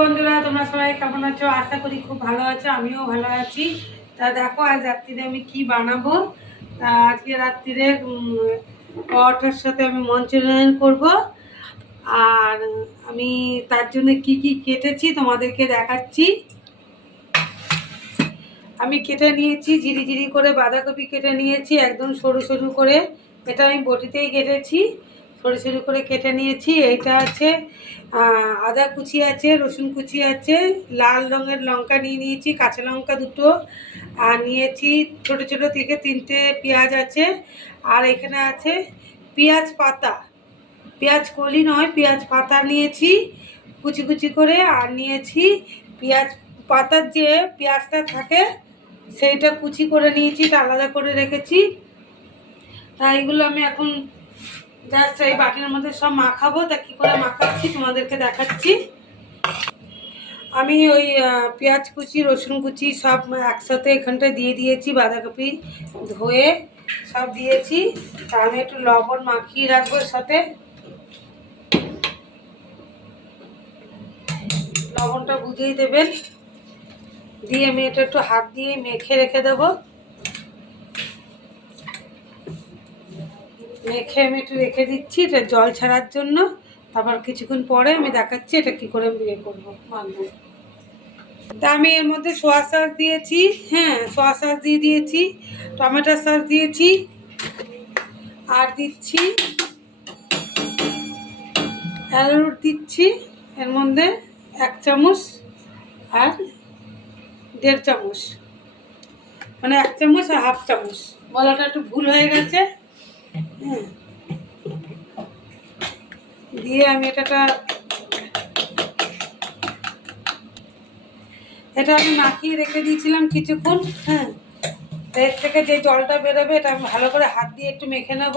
বন্ধুরা, তোমরা সবাই কেমন আছো? আশা করি খুব ভালো আছো, আমিও ভালো আছি। তা দেখো, আজ রাত্রিরে আমি কি বানাবো? তা আজকে রাত্রিরে পরোটার সাথে আমি মঞ্চুরিয়ান করব। আর আমি তার জন্য কি কি কেটেছি তোমাদেরকে দেখাচ্ছি। আমি কেটে নিয়েছি জিরি জিরি করে বাঁধাকপি কেটে নিয়েছি, একদম সরু সরু করে। এটা আমি বটিতেই কেটেছি। সরু সরু করে কেটে নিয়েছি। এইটা আছে আদা কুচি আছে, রসুন কুচি আছে, লাল রঙের লঙ্কা নিয়ে নিয়েছি, কাঁচা লঙ্কা দুটো। আর নিয়েছি ছোট ছোট থেকে তিনটে পেঁয়াজ আছে। আর এখানে আছে পেঁয়াজ পাতা। পেঁয়াজ কলি নয়, পেঁয়াজ পাতা নিয়েছি কুচি কুচি করে। আর নিয়েছি পেঁয়াজ পাতার যে পেঁয়াজটা থাকে, সেইটা কুচি করে নিয়েছি আলাদা করে রেখেছি। তা এগুলো আমি এখন জাস্ট এই বাটির মধ্যে সব মাখাবো, তা কী করে মাখাচ্ছি তোমাদেরকে দেখাচ্ছি। আমি ওই পেঁয়াজ কুচি, রসুন কুচি সব একসাথে এখানটায় দিয়ে দিয়েছি, বাঁধাকপি ধুয়ে সব দিয়েছি। তা আমি একটু লবণ মাখিয়ে রাখব সাথে। লবণটা বুঝিয়ে দেবেন। দিয়ে আমি এটা একটু হাত দিয়ে মেখে রেখে দেবো। মেখে আমি একটু রেখে দিচ্ছি, এটা জল ছাড়ার জন্য। তারপর কিছুক্ষণ পরে আমি দেখাচ্ছি এটা কি করে আমি ইয়ে করব মাখবো তা আমি এর মধ্যে সোয়া সস দিয়েছি হ্যাঁ সোয়া সস দিয়ে দিয়েছি, টমেটো সস দিয়েছি, আর দিচ্ছি অ্যারোরুট দিচ্ছি, এর মধ্যে এক চামচ আর দেড় চামচ। মানে এক চামচ আর হাফ চামচ। বলাটা একটু ভুল হয়ে গেছে। দিয়ে আমি এটাটা, এটা আমি মাখিয়ে রেখে দিয়েছিলাম কিছুক্ষণ হ্যাঁ। এর থেকে যে জলটা বেরোবে এটা আমি ভালো করে হাত দিয়ে একটু মেখে নেব।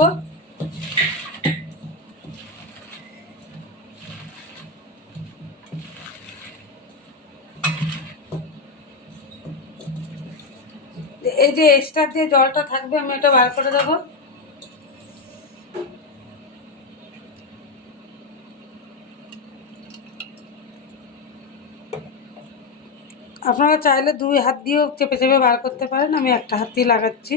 এই যে এক্সট্রা যে জলটা থাকবে আমি এটা বার করে দেবো। আপনারা চাইলে দুই হাত দিয়েও চেপে চেপে বার করতে পারেন, আমি একটা হাত দিয়ে লাগাচ্ছি।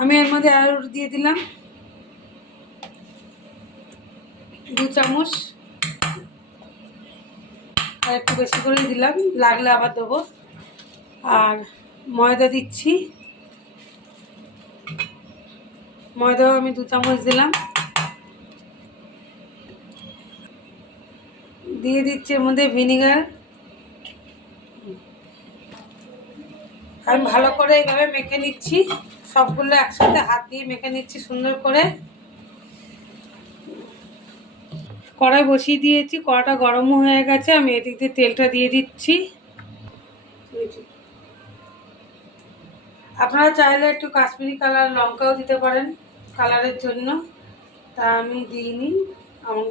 আমি এর মধ্যে আলু দিয়ে দিলাম। দু চামচ। আর একটু বেশি করে দিলাম, লাগলে আবার দেবো। আর ময়দা দিচ্ছি। ময়দাও আমি দু চামচ দিলাম। দিয়ে দিচ্ছি এর মধ্যে ভিনিগার। আমি ভালো করে এইভাবে মেখে নিচ্ছি। সবগুলো একসাথে হাত দিয়ে মেখে নিচ্ছি সুন্দর করে। কড়াই বসিয়ে দিয়েছি, কড়াটা গরমও হয়ে গেছে, আমি এদিক দিয়ে তেলটা দিয়ে দিচ্ছি। আপনারা চাইলে একটু কাশ্মীরি কালার লঙ্কাও দিতে পারেন। কালারের জন্য। তা আমি দিইনি। আমার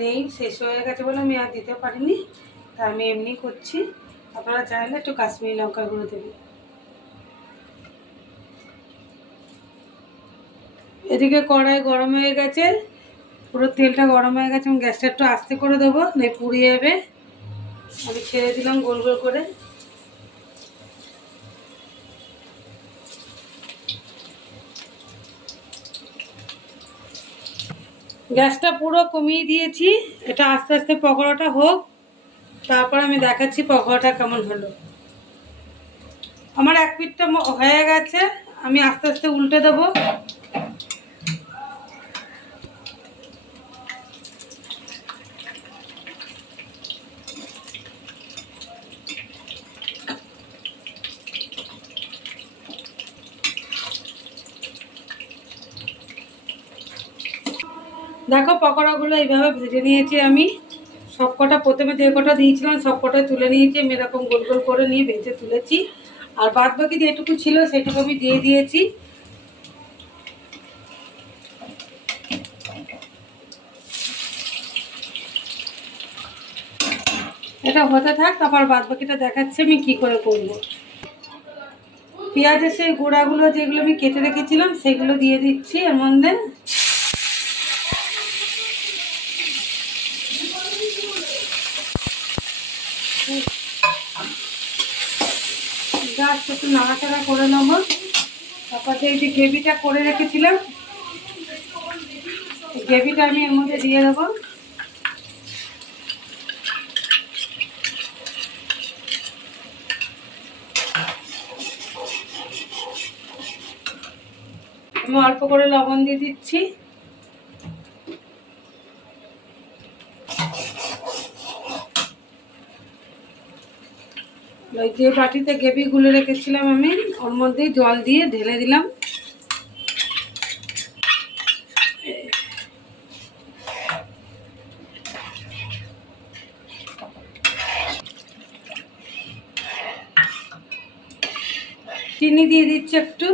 নেই, শেষ হয়ে গেছে বলে আমি আর দিতে পারিনি। তা আমি এমনি করছি। আপনারা চাইলে একটু কাশ্মীরি লঙ্কা গুঁড়ো দেবেন। এদিকে কড়াই গরম হয়ে গেছে। পুরো তেলটা গরম হয়ে গেছে। আমি গ্যাসটা একটু আস্তে করে দেবো নয় পুড়িয়ে যাবে আমি ছেড়ে দিলাম গোল গোল করে। গ্যাসটা পুরো কমিয়ে দিয়েছি। এটা আস্তে আস্তে পকোড়াটা হোক। তারপর আমি দেখাচ্ছি পকোড়াটা কেমন হলো। আমার এক পিঠটা হয়ে গেছে। আমি আস্তে আস্তে উল্টে দেবো। দেখো পকোড়াগুলো এইভাবে ভেজে নিয়েছি আমি। সব কটা প্রথমে যে কটা দিয়েছিলাম সব কটা তুলে নিয়েছি। আমি এরকম গোল গোল করে নিয়ে ভেজে তুলেছি। আর বাদ বাকি যেটুকু ছিল, সেটুকু আমি দিয়ে দিয়েছি। এটা হতে থাক, তারপর বাদ বাকিটা দেখাচ্ছি আমি কি করে করব। পেঁয়াজের সেই গোড়াগুলো যেগুলো আমি কেটে রেখেছিলাম, সেগুলো দিয়ে দিচ্ছি এর মধ্যে। জাস্ট একটু নাড়াচাড়া করে নেব তারপর এই যে গ্রেভিটা করে রেখেছিলাম গ্রেভিটা আমি এর মধ্যে দিয়ে দেবো। আমি অল্প করে লবণ দিয়ে দিচ্ছি। ওই যে বাটিতে গ্রেভি গুলে রেখেছিলাম আমি, ওর মধ্যে জল দিয়ে ঢেলে দিলাম। চিনি দিয়ে দিচ্ছি একটু।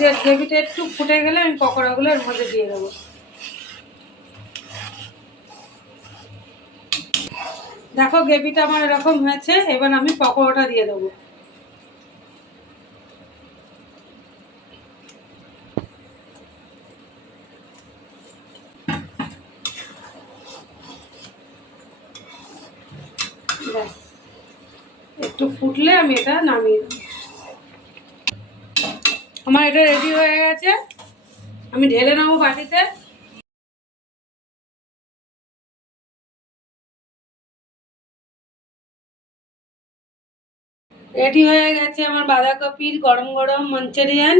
এটা গ্রেভিটা একটু ফুটে গেলে আমি পকোড়াগুলো এর মধ্যে দিয়ে দেবো। দেখো, গ্রেভিটা আমার এরকম হয়েছে, এবার আমি পকোড়াটা দিয়ে দেবো। একটু ফুটলে আমি এটা নামিয়ে দেবো। আমার এটা রেডি হয়ে গেছে। আমি ঢেলে নেব বাটিতে। রেডি হয়ে গেছে আমার বাঁধাকপির গরম গরম মঞ্চুরিয়ান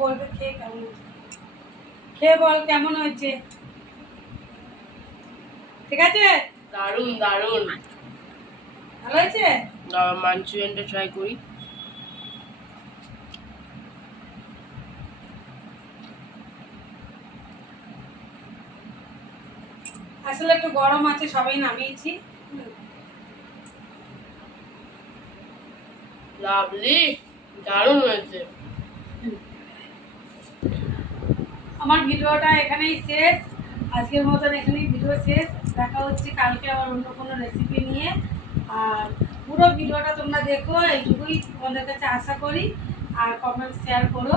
বলবে কেমন বল, কেমন হয়েছে? ঠিক আছে? দারুণ দারুণ। ভালো হয়েছে মাঞ্চুরিয়ানটা ট্রাই করি। আসলে একটু গরম আছে সবাই নামিয়েছি। লাভলি দারুণ হয়েছে। আমার ভিডিওটা এখানেই শেষ। আজকের মতন এখানেই ভিডিও শেষ। দেখা হচ্ছে কালকে আবার অন্য কোনো রেসিপি নিয়ে। আর পুরো ভিডিওটা তোমরা দেখো এইটুকুই তোমাদের কাছে আশা করি। আর কমেন্ট শেয়ার করো।